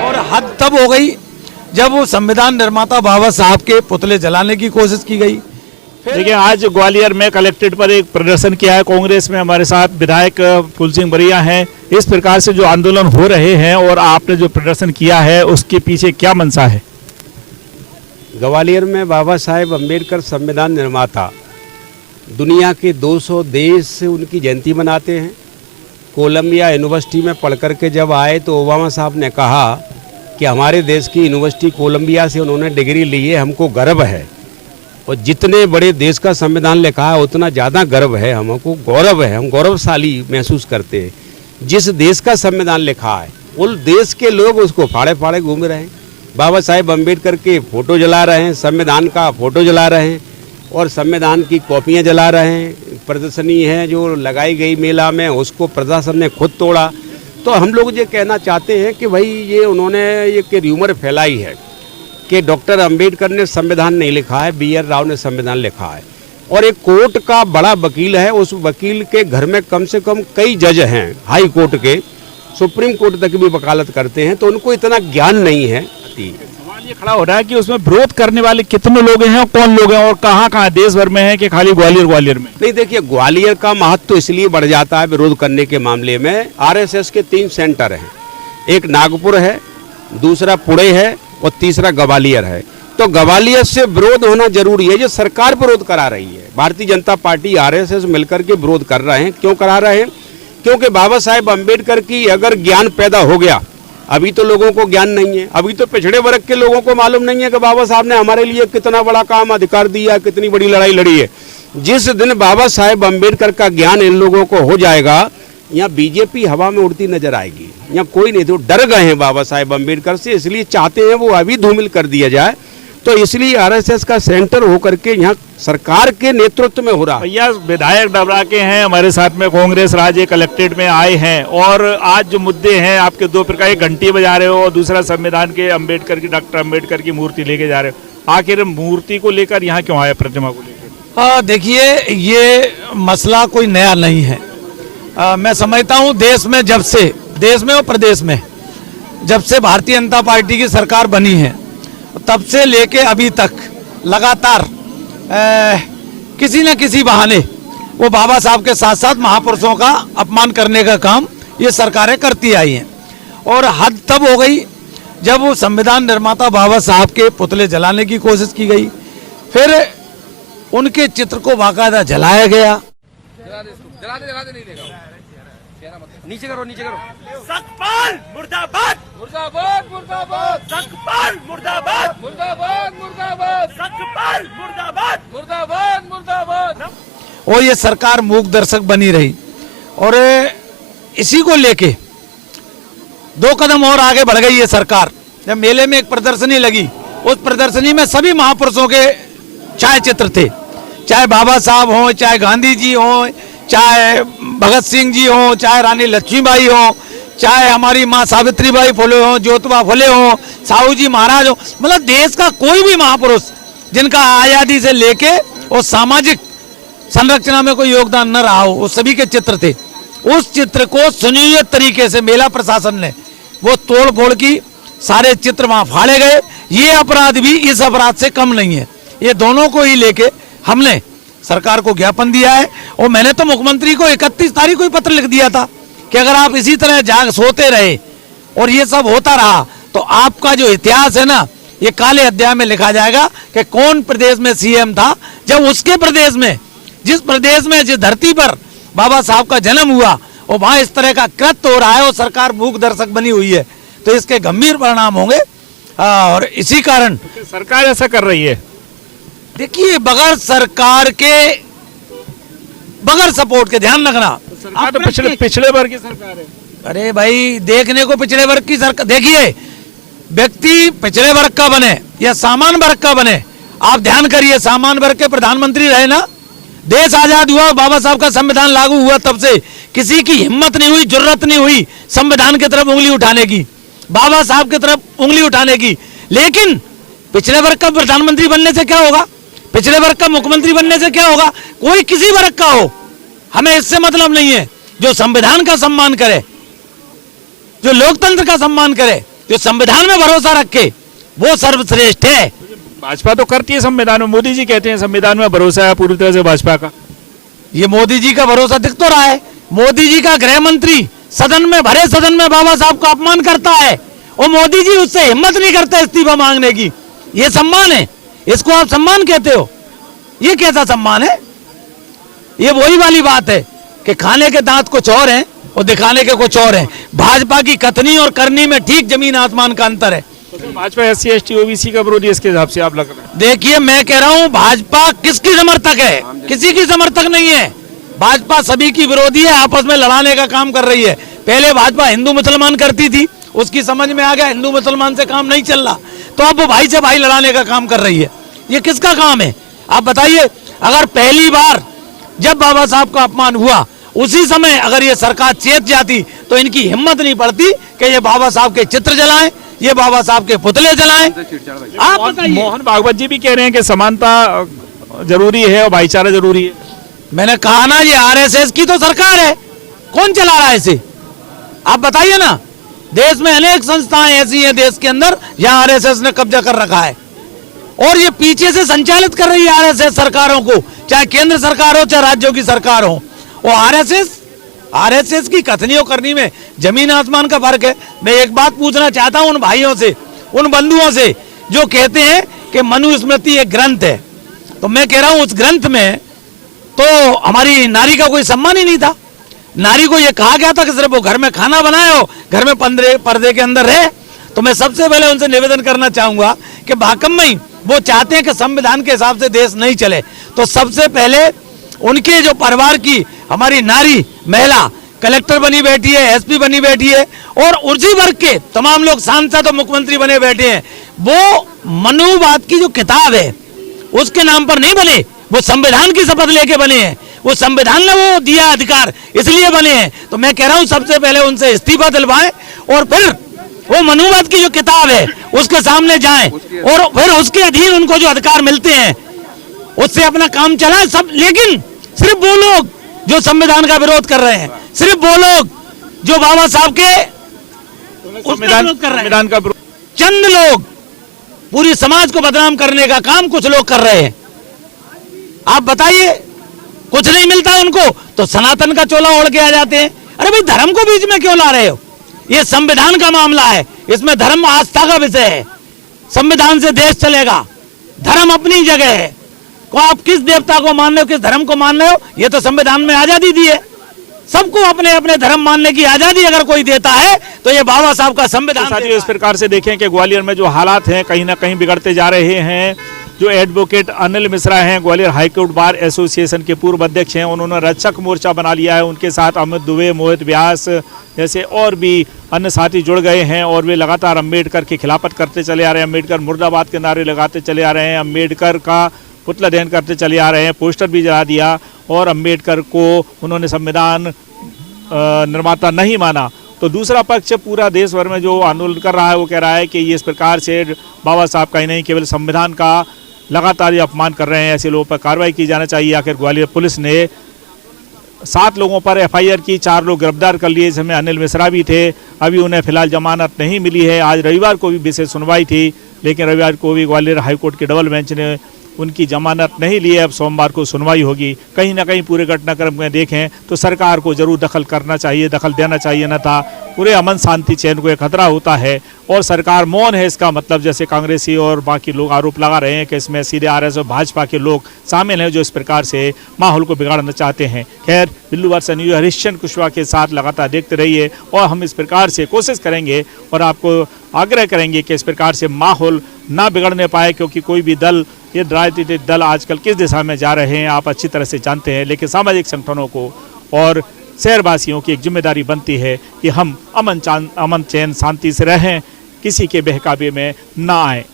और हद तब हो गई जब वो संविधान निर्माता बाबा साहब के पुतले जलाने की कोशिश की गई। देखिए, आज ग्वालियर में कलेक्ट्रेट पर एक प्रदर्शन किया है कांग्रेस में, हमारे साथ विधायक फूल सिंह बरिया हैं। इस प्रकार से जो आंदोलन हो रहे हैं और आपने जो प्रदर्शन किया है उसके पीछे क्या मंशा है? ग्वालियर में बाबा साहेब अम्बेडकर संविधान निर्माता, दुनिया के 200 देश से उनकी जयंती मनाते हैं। कोलंबिया यूनिवर्सिटी में पढ़ कर के जब आए तो ओबामा साहब ने कहा कि हमारे देश की यूनिवर्सिटी कोलंबिया से उन्होंने डिग्री ली है, हमको गर्व है। और जितने बड़े देश का संविधान लिखा है उतना ज़्यादा गर्व है, हमको गौरव है, हम गौरवशाली महसूस करते हैं। जिस देश का संविधान लिखा है उन देश के लोग उसको फाड़े फाड़े घूम रहे हैं। बाबा साहेब अम्बेडकर के फोटो जला रहे हैं, संविधान का फोटो जला रहे हैं और संविधान की कॉपियां जला रहे हैं। प्रदर्शनी है जो लगाई गई मेला में, उसको प्रशासन ने खुद तोड़ा। तो हम लोग ये कहना चाहते हैं कि भाई ये उन्होंने ये र्यूमर फैलाई है कि डॉक्टर अंबेडकर ने संविधान नहीं लिखा है, BR राव ने संविधान लिखा है। और एक कोर्ट का बड़ा वकील है, उस वकील के घर में कम से कम कई जज हैं, हाई कोर्ट के, सुप्रीम कोर्ट तक भी वकालत करते हैं, तो उनको इतना ज्ञान नहीं है। सवाल ये खड़ा हो रहा है कि उसमें विरोध करने वाले कितने लोग हैं और कौन लोग हैं और कहाँ देश भर में है कि खाली ग्वालियर में? नहीं, देखिए, ग्वालियर का महत्व तो इसलिए बढ़ जाता है विरोध करने के मामले में। RSS के 3 सेंटर हैं, एक नागपुर है, दूसरा पुणे है और तीसरा ग्वालियर है। तो ग्वालियर से विरोध होना जरूरी है। जो सरकार विरोध करा रही है, भारतीय जनता पार्टी RSS मिलकर के विरोध कर रहे हैं। क्यों करा रहे हैं? क्योंकि बाबा साहेब अम्बेडकर की अगर ज्ञान पैदा हो गया, अभी तो लोगों को ज्ञान नहीं है, अभी तो पिछड़े वर्ग के लोगों को मालूम नहीं है कि बाबा साहब ने हमारे लिए कितना बड़ा काम अधिकार दिया, कितनी बड़ी लड़ाई लड़ी है। जिस दिन बाबा साहेब अम्बेडकर का ज्ञान इन लोगों को हो जाएगा, यहाँ BJP हवा में उड़ती नजर आएगी। यहाँ कोई नहीं, तो डर गए हैं बाबा साहेब अम्बेडकर से, इसलिए चाहते हैं वो अभी धूमिल कर दिया जाए। तो इसलिए RSS का सेंटर होकर के यहाँ सरकार के नेतृत्व में हो रहा है। भैया, विधायक डबरा के हैं हमारे साथ में, कांग्रेस राज्य कलेक्ट्रेट में आए हैं और आज जो मुद्दे हैं आपके दो प्रकार, एक घंटी बजा रहे हो और दूसरा संविधान के अम्बेडकर की, डॉक्टर अम्बेडकर की मूर्ति लेके जा रहे हो। आखिर मूर्ति को लेकर यहाँ क्यों आए, प्रतिमा को लेकर? देखिए, ये मसला कोई नया नहीं है। मैं समझता हूँ देश में जब से, देश में और प्रदेश में जब से भारतीय जनता पार्टी की सरकार बनी है तब से लेके अभी तक लगातार किसी न किसी बहाने वो बाबा साहब के साथ साथ महापुरुषों का अपमान करने का काम ये सरकारें करती आई हैं। और हद तब हो गई जब वो संविधान निर्माता बाबा साहब के पुतले जलाने की कोशिश की गई, फिर उनके चित्र को बाकायदा जलाया गया। नीचे करो, नीचे करो। सतपाल मुर्दाबाद, मुर्दाबाद, मुर्दाबाद। सतपाल मुर्दाबाद, मुर्दाबाद, मुर्दाबाद। सतपाल मुर्दाबाद, मुर्दाबाद, मुर्दाबाद। और ये सरकार मूक दर्शक बनी रही और इसी को लेके 2 कदम और आगे बढ़ गई ये सरकार। जब मेले में एक प्रदर्शनी लगी, उस प्रदर्शनी में सभी महापुरुषों के छाया चित्र थे, चाहे बाबा साहब हों, चाहे गांधी जी हों, चाहे भगत सिंह जी हों, चाहे रानी लक्ष्मीबाई हों, चाहे हमारी माँ सावित्रीबाई फुले हों, ज्योतिबा फुले हों, साहू जी महाराज हों, मतलब देश का कोई भी महापुरुष जिनका आज़ादी से लेके और सामाजिक संरचना में कोई योगदान न रहा हो, वो सभी के चित्र थे। उस चित्र को सुनियोजित तरीके से मेला प्रशासन ने वो तोड़ फोड़ की, सारे चित्र वहाँ फाड़े गए। ये अपराध भी इस अपराध से कम नहीं है। ये दोनों को ही लेके हमने सरकार को ज्ञापन दिया है और मैंने तो मुख्यमंत्री को 31 तारीख को ही पत्र लिख दिया था कि अगर आप इसी तरह जाग सोते रहे और ये सब होता रहा तो आपका जो इतिहास है ना, ये काले अध्याय में लिखा जाएगा कि कौन प्रदेश में CM था जब उसके प्रदेश में, जिस प्रदेश में, जिस धरती पर बाबा साहब का जन्म हुआ और वहां इस तरह का कृत्य हो रहा है और सरकार मूक दर्शक बनी हुई है, तो इसके गंभीर परिणाम होंगे। और इसी कारण सरकार ऐसा कर रही है। देखिए, बगैर सरकार के, बगैर सपोर्ट के, ध्यान रखना, सरकार तो पिछड़े वर्ग की सरकार है। अरे भाई, देखने को पिछड़े वर्ग की सरकार, देखिए व्यक्ति पिछड़े वर्ग का बने या सामान्य वर्ग का बने, आप ध्यान करिए, सामान्य वर्ग के प्रधानमंत्री रहे ना, देश आजाद हुआ, बाबा साहब का संविधान लागू हुआ, तब से किसी की हिम्मत नहीं हुई, जुर्रत नहीं हुई संविधान की तरफ उंगली उठाने की, बाबा साहब की तरफ उंगली उठाने की। लेकिन पिछड़े वर्ग का प्रधानमंत्री बनने से क्या होगा, पिछड़े वर्ग का मुख्यमंत्री बनने से क्या होगा, कोई किसी वर्ग का हो, हमें इससे मतलब नहीं है। जो संविधान का सम्मान करे, जो लोकतंत्र का सम्मान करे, जो संविधान में भरोसा रखे, वो सर्वश्रेष्ठ है। भाजपा तो करती है संविधान में, मोदी जी कहते हैं संविधान में भरोसा है पूरी तरह से भाजपा का। ये मोदी जी का भरोसा दिख तो रहा है। मोदी जी का गृह मंत्री सदन में, भरे सदन में बाबा साहब का अपमान करता है और मोदी जी उससे हिम्मत नहीं करते इस्तीफा मांगने की। ये सम्मान है? इसको आप सम्मान कहते हो? ये कैसा सम्मान है? ये वही वाली बात है कि खाने के दांत कुछ और हैं और दिखाने के कुछ और हैं। भाजपा की कथनी और करनी में ठीक जमीन आसमान का अंतर है। तो भाजपा SC ST OBC का विरोधी इसके हिसाब से आप लग रहे हैं? देखिए, मैं कह रहा हूं भाजपा किसकी समर्थक है? किसी की समर्थक नहीं है। भाजपा सभी की विरोधी है, आपस में लड़ाने का काम कर रही है। पहले भाजपा हिंदू मुसलमान करती थी, उसकी समझ में आ गया हिंदू मुसलमान से काम नहीं चल रहा, तो अब वो भाई से भाई लड़ाने का काम कर रही है। ये किसका काम है आप बताइए? अगर पहली बार जब बाबा साहब का अपमान हुआ उसी समय अगर ये सरकार चेत जाती तो इनकी हिम्मत नहीं पड़ती कि ये बाबा साहब के चित्र जलाएं, ये बाबा साहब के पुतले जलाएं। आप बताइए। मोहन भागवत जी भी कह रहे हैं कि समानता जरूरी है और भाईचारा जरूरी है। मैंने कहा ना, ये RSS की तो सरकार है, कौन चला रहा है इसे? आप बताइए ना। देश में अनेक संस्थाएं ऐसी हैं देश के अंदर जहां RSS ने कब्जा कर रखा है और ये पीछे से संचालित कर रही है RSS सरकारों को, चाहे केंद्र सरकार हो चाहे राज्यों की सरकार हो। और RSS की कथनी और करनी में जमीन आसमान का फर्क है। मैं एक बात पूछना चाहता हूं उन भाइयों से, उन बंधुओं से जो कहते हैं कि मनुस्मृति एक ग्रंथ है, तो मैं कह रहा हूं उस ग्रंथ में तो हमारी नारी का कोई सम्मान ही नहीं था। नारी को यह कहा गया था कि सिर्फ वो घर में खाना बनाए हो, घर में पर्दे के अंदर रहे। तो मैं सबसे पहले उनसे निवेदन करना चाहूंगा कि भाकम्मई वो चाहते हैं कि संविधान के हिसाब से देश नहीं चले, तो सबसे पहले उनके जो परिवार की हमारी नारी महिला कलेक्टर बनी बैठी है, SP बनी बैठी है और उसी वर्ग के तमाम लोग सांसद और मुख्यमंत्री बने बैठे हैं, वो मनुवाद की जो किताब है उसके नाम पर नहीं बने, वो संविधान की शपथ लेके बने हैं। वो संविधान ने वो दिया अधिकार इसलिए बने हैं। तो मैं कह रहा हूं सबसे पहले उनसे इस्तीफा दिलवाएं और फिर वो मनुवाद की जो किताब है उसके सामने जाएं और फिर उसके अधीन उनको जो अधिकार मिलते हैं उससे अपना काम चलाएं सब। लेकिन सिर्फ वो लोग जो संविधान का विरोध कर रहे हैं, सिर्फ वो लोग जो बाबा साहब के संविधान का चंद लोग पूरी समाज को बदनाम करने का काम कुछ लोग कर रहे हैं। आप बताइए, कुछ नहीं मिलता उनको तो सनातन का चोला ओढ़ के आ जाते हैं। अरे भाई, धर्म को बीच में क्यों ला रहे हो? ये संविधान का मामला है, इसमें धर्म आस्था का विषय है। संविधान से देश चलेगा, धर्म अपनी जगह है। को आप किस देवता को मान रहे हो, किस धर्म को मान रहे हो, ये तो संविधान में आजादी दी है। सबको अपने अपने धर्म मानने की आजादी अगर कोई देता है तो ये बाबा साहब का संविधान। साथियों, इस प्रकार से देखें कि ग्वालियर में जो हालात हैं कहीं ना कहीं बिगड़ते जा रहे हैं। जो एडवोकेट अनिल मिश्रा हैं, ग्वालियर हाईकोर्ट बार एसोसिएशन के पूर्व अध्यक्ष हैं, उन्होंने रक्षक मोर्चा बना लिया है। उनके साथ अमित दुबे, मोहित व्यास जैसे और भी अन्य साथी जुड़ गए हैं और वे लगातार अम्बेडकर की खिलाफत करते चले आ रहे हैं। अम्बेडकर मुर्दाबाद के नारे लगाते चले आ रहे हैं, अम्बेडकर का पुतला दहन करते चले आ रहे हैं, पोस्टर भी जला दिया और अम्बेडकर को उन्होंने संविधान निर्माता नहीं माना। तो दूसरा पक्ष पूरा देश भर में जो आंदोलन कर रहा है वो कह रहा है कि ये इस प्रकार से बाबा साहब का ही नहीं केवल संविधान का लगातार ये अपमान कर रहे हैं, ऐसे लोगों पर कार्रवाई की जाना चाहिए। आखिर ग्वालियर पुलिस ने 7 लोगों पर FIR की, 4 लोग गिरफ्तार कर लिए, जिसमें अनिल मिश्रा भी थे। अभी उन्हें फिलहाल जमानत नहीं मिली है। आज रविवार को भी विशेष सुनवाई थी, लेकिन रविवार को भी ग्वालियर हाईकोर्ट के डबल बेंच ने उनकी जमानत नहीं ली है। अब सोमवार को सुनवाई होगी। कहीं ना कहीं पूरे घटनाक्रम में देखें तो सरकार को जरूर दखल करना चाहिए, दखल देना चाहिए, न था पूरे अमन शांति चैन को एक खतरा होता है और सरकार मौन है। इसका मतलब जैसे कांग्रेसी और बाकी लोग आरोप लगा रहे हैं कि इसमें सीधे RSS और भाजपा के लोग शामिल हैं जो इस प्रकार से माहौल को बिगाड़ना चाहते हैं। खैर, बिल्लू वर्ष न्यूज हरिश्चंद्र कुशवाहा के साथ लगातार देखते रहिए और हम इस प्रकार से कोशिश करेंगे और आपको आग्रह करेंगे कि इस प्रकार से माहौल ना बिगड़ने पाए, क्योंकि कोई भी दल, ये राजनीतिक दल आजकल किस दिशा में जा रहे हैं आप अच्छी तरह से जानते हैं। लेकिन सामाजिक संगठनों को और शहरवासियों की एक जिम्मेदारी बनती है कि हम अमन चैन शांति से रहें, किसी के बहकावे में ना आए।